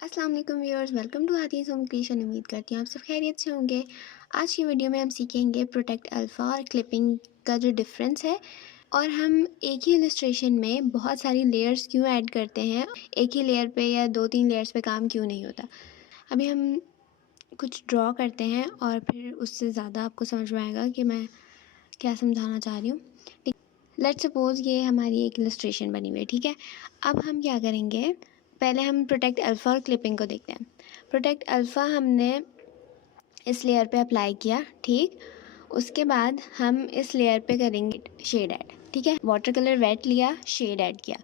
अस्सलाम वालेकुम viewers, welcome to हाथीज़ होम क्रिएशन। उम्मीद करती हूँ आप सब खैरियत से होंगे। आज की वीडियो में हम सीखेंगे प्रोटेक्ट अल्फ़ा और क्लिपिंग का जो डिफरेंस है, और हम एक ही इलस्ट्रेशन में बहुत सारी लेयर्स क्यों ऐड करते हैं, एक ही लेयर पे या 2-3 लेयर्स पे काम क्यों नहीं होता। अभी हम कुछ ड्रॉ करते हैं और फिर उससे ज़्यादा आपको समझ में आएगा कि मैं क्या समझाना चाह रही हूँ। लेट्स सपोज़ ये हमारी एक इलस्ट्रेशन बनी हुई है, ठीक है। अब हम क्या करेंगे, पहले हम प्रोटेक्ट अल्फ़ा और क्लिपिंग को देखते हैं। प्रोटेक्ट अल्फ़ा हमने इस लेयर पे अप्लाई किया, ठीक। उसके बाद हम इस लेयर पे करेंगे शेड ऐड, ठीक है। वाटर कलर वेट लिया, शेड ऐड किया।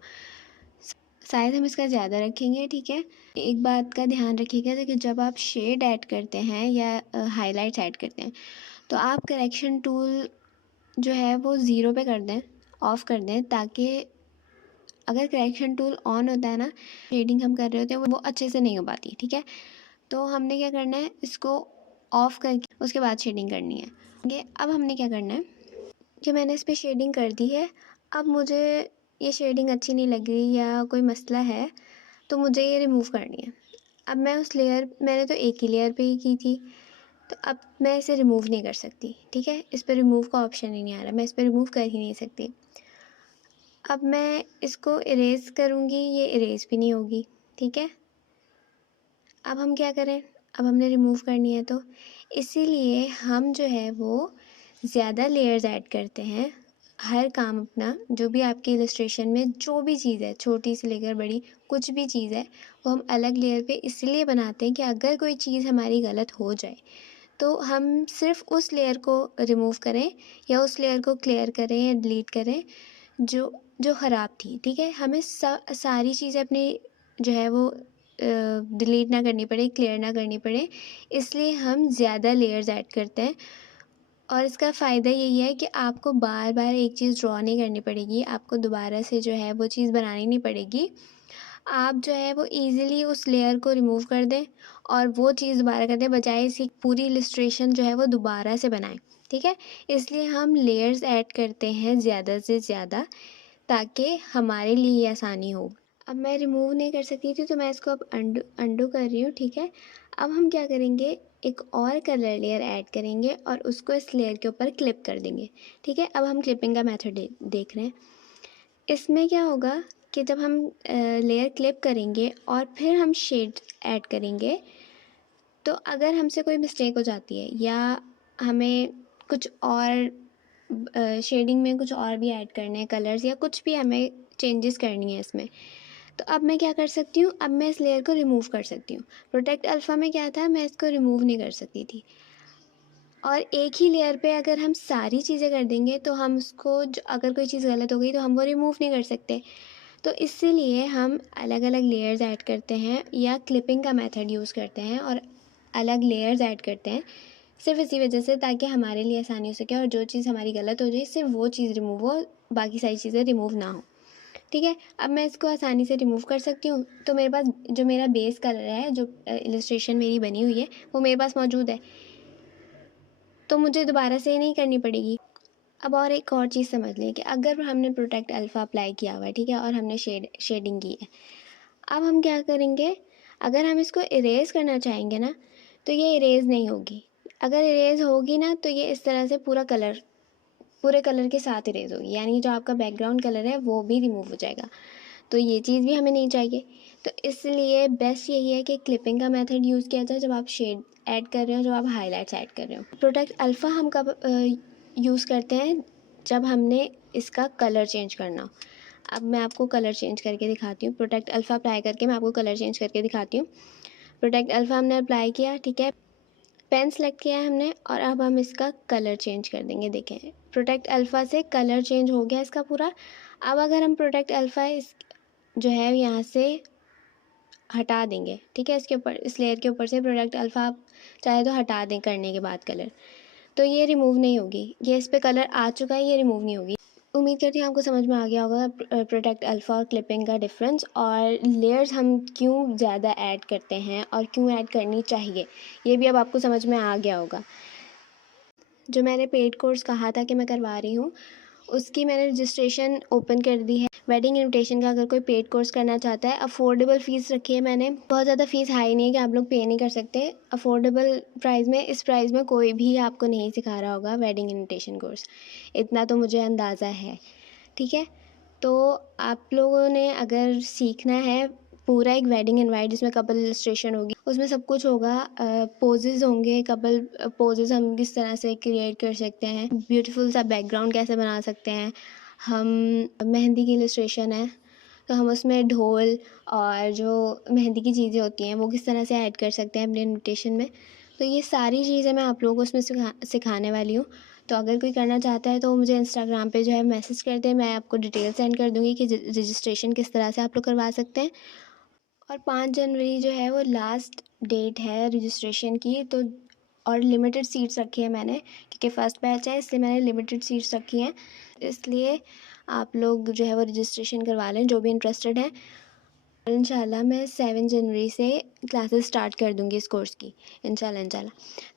साइज हम इसका ज़्यादा रखेंगे, ठीक है। एक बात का ध्यान रखिएगा कि जब आप शेड ऐड करते हैं या हाईलाइट्स ऐड करते हैं तो आप करेक्शन टूल जो है वो ज़ीरो पे कर दें, ऑफ़ कर दें, ताकि अगर करेक्शन टूल ऑन होता है ना, शेडिंग हम कर रहे होते हैं वो अच्छे से नहीं हो पाती, ठीक है। तो हमने क्या करना है, इसको ऑफ़ करके उसके बाद शेडिंग करनी है। ये अब हमने क्या करना है कि मैंने इस पर शेडिंग कर दी है। अब मुझे ये शेडिंग अच्छी नहीं लग रही या कोई मसला है तो मुझे ये रिमूव करनी है। अब मैं उस लेयर, मैंने तो एक ही लेयर पे ही की थी, तो अब मैं इसे रिमूव नहीं कर सकती, ठीक है। इस पर रिमूव का ऑप्शन ही नहीं आ रहा, मैं इस पर रिमूव कर ही नहीं सकती। अब मैं इसको इरेज़ करूँगी, ये इरेज़ भी नहीं होगी, ठीक है। अब हम क्या करें, अब हमने रिमूव करनी है तो इसीलिए हम जो है वो ज़्यादा लेयर्स ऐड करते हैं। हर काम अपना, जो भी आपकी इलस्ट्रेशन में जो भी चीज़ है, छोटी से लेकर बड़ी कुछ भी चीज़ है, वो हम अलग लेयर पे इसलिए बनाते हैं कि अगर कोई चीज़ हमारी गलत हो जाए तो हम सिर्फ उस लेयर को रिमूव करें या उस लेयर को क्लियर करें या डिलीट करें जो जो ख़राब थी, ठीक है। हमें सारी चीज़ें अपनी जो है वो डिलीट ना करनी पड़े, क्लियर ना करनी पड़े, इसलिए हम ज़्यादा लेयर्स ऐड करते हैं। और इसका फ़ायदा यही है कि आपको बार बार एक चीज़ ड्रॉ नहीं करनी पड़ेगी, आपको दोबारा से जो है वो चीज़ बनानी नहीं पड़ेगी। आप जो है वो ईज़िली उस लेयर को रिमूव कर दें और वो चीज़ दोबारा कर दें, बजाय इसकी पूरी इलस्ट्रेशन जो है वो दोबारा से बनाएं, ठीक है। इसलिए हम लेयर्स ऐड करते हैं ज़्यादा से ज़्यादा, ताकि हमारे लिए ये आसानी हो। अब मैं रिमूव नहीं कर सकती थी तो मैं इसको अब अंडू कर रही हूँ, ठीक है। अब हम क्या करेंगे, एक और कलर लेयर ऐड करेंगे और उसको इस लेयर के ऊपर क्लिप कर देंगे, ठीक है। अब हम क्लिपिंग का मेथड देख रहे हैं। इसमें क्या होगा कि जब हम लेयर क्लिप करेंगे और फिर हम शेड ऐड करेंगे, तो अगर हमसे कोई मिस्टेक हो जाती है या हमें कुछ और शेडिंग में कुछ और भी ऐड करने हैं, कलर्स या कुछ भी हमें चेंजेस करनी है इसमें, तो अब मैं क्या कर सकती हूँ, अब मैं इस लेयर को रिमूव कर सकती हूँ। प्रोटेक्ट अल्फ़ा में क्या था, मैं इसको रिमूव नहीं कर सकती थी। और एक ही लेयर पे अगर हम सारी चीज़ें कर देंगे तो हम उसको अगर कोई चीज़ गलत हो गई तो हम वो रिमूव नहीं कर सकते। तो इसीलिए हम अलग अलग लेयर्स ऐड करते हैं या क्लिपिंग का मेथड यूज़ करते हैं और अलग लेयर्स ऐड करते हैं, सिर्फ इसी वजह से ताकि हमारे लिए आसानी हो सके और जो चीज़ हमारी गलत हो जाए सिर्फ वो चीज़ रिमूव हो, बाकी सारी चीज़ें रिमूव ना हो, ठीक है। अब मैं इसको आसानी से रिमूव कर सकती हूँ, तो मेरे पास जो मेरा बेस कलर है, जो इलस्ट्रेशन मेरी बनी हुई है वो मेरे पास मौजूद है, तो मुझे दोबारा से नहीं करनी पड़ेगी। अब और एक और चीज़ समझ लें कि अगर हमने प्रोटेक्ट अल्फ़ा अप्लाई किया हुआ है, ठीक है, और हमने शेडिंग की है, अब हम क्या करेंगे, अगर हम इसको इरेज़ करना चाहेंगे ना तो ये इरेज़ नहीं होगी। अगर इरेज़ होगी ना तो ये इस तरह से पूरे कलर के साथ इरेज़ होगी, यानी जो आपका बैकग्राउंड कलर है वो भी रिमूव हो जाएगा। तो ये चीज़ भी हमें नहीं चाहिए। तो इसलिए बेस्ट यही है कि क्लिपिंग का मेथड यूज़ किया जाए जब आप शेड ऐड कर रहे हो, जब आप हाइलाइट्स ऐड कर रहे हो। प्रोटेक्ट अल्फ़ा हम कब यूज़ करते हैं, जब हमने इसका कलर चेंज करना हो। अब मैं आपको कलर चेंज करके दिखाती हूँ। प्रोटेक्ट अल्फ़ा अप्लाई करके मैं आपको कलर चेंज करके दिखाती हूँ। प्रोटेक्ट अल्फ़ा हमने अप्लाई किया, ठीक है, पेन सेलेक्ट किया है हमने, और अब हम इसका कलर चेंज कर देंगे। देखें, प्रोटेक्ट अल्फ़ा से कलर चेंज हो गया इसका पूरा। अब अगर हम प्रोटेक्ट अल्फ़ा इस जो है यहाँ से हटा देंगे, ठीक है, इसके ऊपर, इस लेयर के ऊपर से प्रोडक्ट अल्फ़ा आप चाहे तो हटा दें करने के बाद कलर, तो ये रिमूव नहीं होगी। ये इस पर कलर आ चुका है, ये रिमूव नहीं होगी। उम्मीद करती हूँ आपको समझ में आ गया होगा प्रोटेक्ट अल्फ़ा और क्लिपिंग का डिफरेंस, और लेयर्स हम क्यों ज़्यादा ऐड करते हैं और क्यों ऐड करनी चाहिए, ये भी अब आपको समझ में आ गया होगा। जो मैंने पेड कोर्स कहा था कि मैं करवा रही हूँ, उसकी मैंने रजिस्ट्रेशन ओपन कर दी है। वेडिंग इनविटेशन का अगर कोई पेड कोर्स करना चाहता है, अफोर्डेबल फ़ीस रखी है मैंने, बहुत ज़्यादा फ़ीस हाई नहीं है कि आप लोग पे नहीं कर सकते। अफोर्डेबल प्राइस में, इस प्राइस में कोई भी आपको नहीं सिखा रहा होगा वेडिंग इनविटेशन कोर्स, इतना तो मुझे अंदाज़ा है, ठीक है। तो आप लोगों ने अगर सीखना है पूरा एक वेडिंग इनवाइट जिसमें कपल इलस्ट्रेशन होगी, उसमें सब कुछ होगा, पोजेज़ होंगे, कपल पोजेज़ हम किस तरह से क्रिएट कर सकते हैं, ब्यूटीफुल सा बैकग्राउंड कैसे बना सकते हैं हम, मेहंदी की इलस्ट्रेशन है तो हम उसमें ढोल और जो मेहंदी की चीज़ें होती हैं वो किस तरह से ऐड कर सकते हैं अपने इनविटेशन में। तो ये सारी चीज़ें मैं आप लोगों को उसमें सिखाने वाली हूँ। तो अगर कोई करना चाहता है तो मुझे इंस्टाग्राम पे जो है मैसेज कर दें, मैं आपको डिटेल सेंड कर दूँगी कि रजिस्ट्रेशन किस तरह से आप लोग करवा सकते हैं। और 5 जनवरी जो है वो लास्ट डेट है रजिस्ट्रेशन की, तो और लिमिटेड सीट्स रखी है मैंने, क्योंकि फ़र्स्ट बैच है इसलिए मैंने लिमिटेड सीट्स रखी हैं। इसलिए आप लोग जो है वो रजिस्ट्रेशन करवा लें जो भी इंटरेस्टेड हैं। और इंशाल्लाह मैं 7 जनवरी से क्लासेस स्टार्ट कर दूँगी इस कोर्स की, इंशाल्लाह।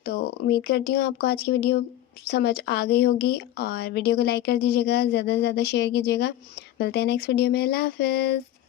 तो उम्मीद करती हूँ आपको आज की वीडियो समझ आ गई होगी, और वीडियो को लाइक कर दीजिएगा, ज़्यादा से ज़्यादा शेयर कीजिएगा। मिलते हैं नेक्स्ट वीडियो में। अल्लाह हाफ़िज़।